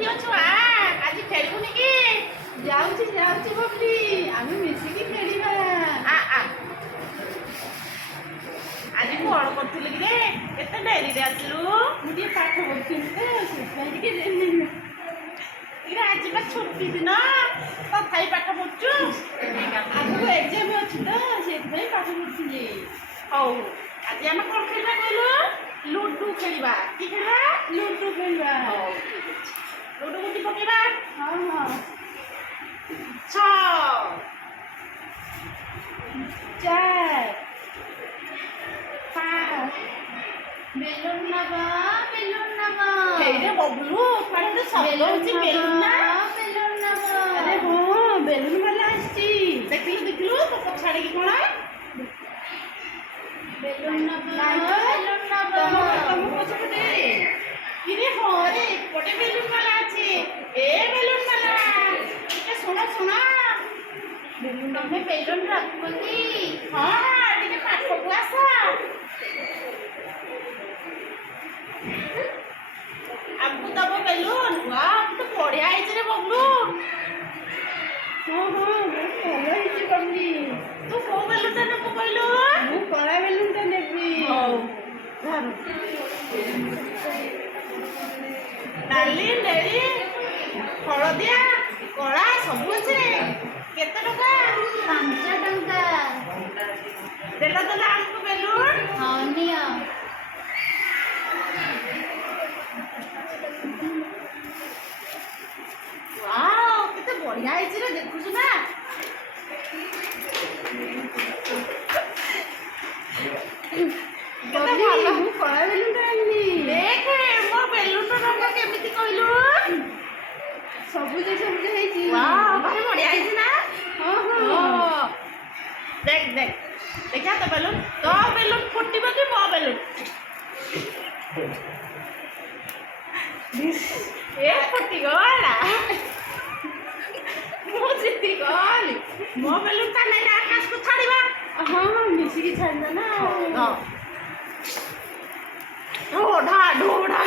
କୋଉଠି ଅଛୁ? ଆଜି ଖେଳିବୁନି କି? ଯାଉଛି ଯାଉଛି ବବଲି, ଆମେ ମିଶିକି ଖେଳିବା। ଆଜି କଣ କରୁଥିଲୁ କି ରେ? ଏତେ ଡେରିରେ ଆସିଲୁ? ମୁଁ ଟିକେ ପାଠ ପଢୁଥିଲି ତ, ସେଥିପାଇଁ ଟିକେ ଡେରି। ଇରେ ଆଜି ବା ଛୁଟି ଦିନ, ତଥାପି ପାଠ ପଢୁଛୁ? ଆଗକୁ ଏକ୍ଜାମ ଅଛି ତ, ସେଥିପାଇଁ ପାଠ ପଢୁଥିଲି। ହଉ, ଆଜି ଆମେ କଣ ଖେଳିବା କହିଲୁ? ଲୁଡୁ ଖେଳିବା। କି ଖେଳିବା? ଲୁଡୁ ଖେଳିବା। ହଉ ଠିକ ଅଛି। ଲୁଡୁ ଗୁଟି ପକେଇବା। ହଁ ହଁ। 6 4 5 ବେଲୁନ ନବ, ବେଲୁନ ନବ। ହେଇରେ ବବୁଲୁ, କୁଆଡେ ଶବ୍ଦ ହଉଛି? ବେଲୁନ ନା? ବେଲୁନ ନବ। ଆରେ ହଁ, ବେଲୁନ ବାଲା ଆସିଛି। ଦେଖିଲୁ ଦେଖିଲୁ, ତୋ ପଛ ଆଡିକି କଣ? ବେଲୁନ ନବ, ନାଇଁ ତ, ବେଲୁନ ନବ। ତମ ପଛପଟେ। ଇରେ ହଁ ରେ, ଏପଟେ ବେଲୁନ ବାଲା ଅଛି। ଏ ବେଲୁନ ବାଲା, ଟିକେ ଶୁଣ ଶୁଣ। ତମେ ବେଲୁନ ରଖିବ କି? ହଁ, ଟିକେ ପାଖକୁ ଆସ। ଆମକୁ ଦବ ବେଲୁନ? ୱାଉ, ତ ବଢିଆ ହେଇଛି ରେ ବବଲୁ। ହଁ ହଁ, ବହୁତ ଭଲ ହେଇଛି ବବଲି। ତୁ କୋଉ ବେଲୁନ ଟା ନେବୁ କହିଲୁ? ମୁଁ କଳା ବେଲୁନ ଟା ନେବି। ହଉ, ଧର। ନାଲି, ନେଳି, ହଳଦିଆ, କଳା ସବୁ ଅଛି ରେ। କେତେ ଟଙ୍କା? 5 ଟଙ୍କା। ଦେଲା ଦେଲା ଆମକୁ ବେଲୁନ। ହଁ ନିଅ। ୱାଓ, କେତେ ବଢିଆ ହେଇଛି ରେ, ଦେଖୁଛୁ ନା? କେତେ ବବଲି, ଭଲ। ମୁଁ କଳା ବେଲୁନ ଟା ଆଣିଲି। ଦେଖେ, ମୋ ବେଲୁନ ରଙ୍ଗ କେମିତି କହିଲୁ? ସବୁଜ ସବୁଜ ହେଇଛି। ୱାଓ, କେତେ ବଢିଆ ହେଇଛି ନା? ହଁ ହଁ। देख देख देखा तो बेलून फुटिब कि मो बेलून ए फुटी गला मो जीती गली मो बेलून का नहीं आकाश को छाड़ीबा। हाँ हाँ मिसिकी छाड़ना ना। ढोढा ढोढा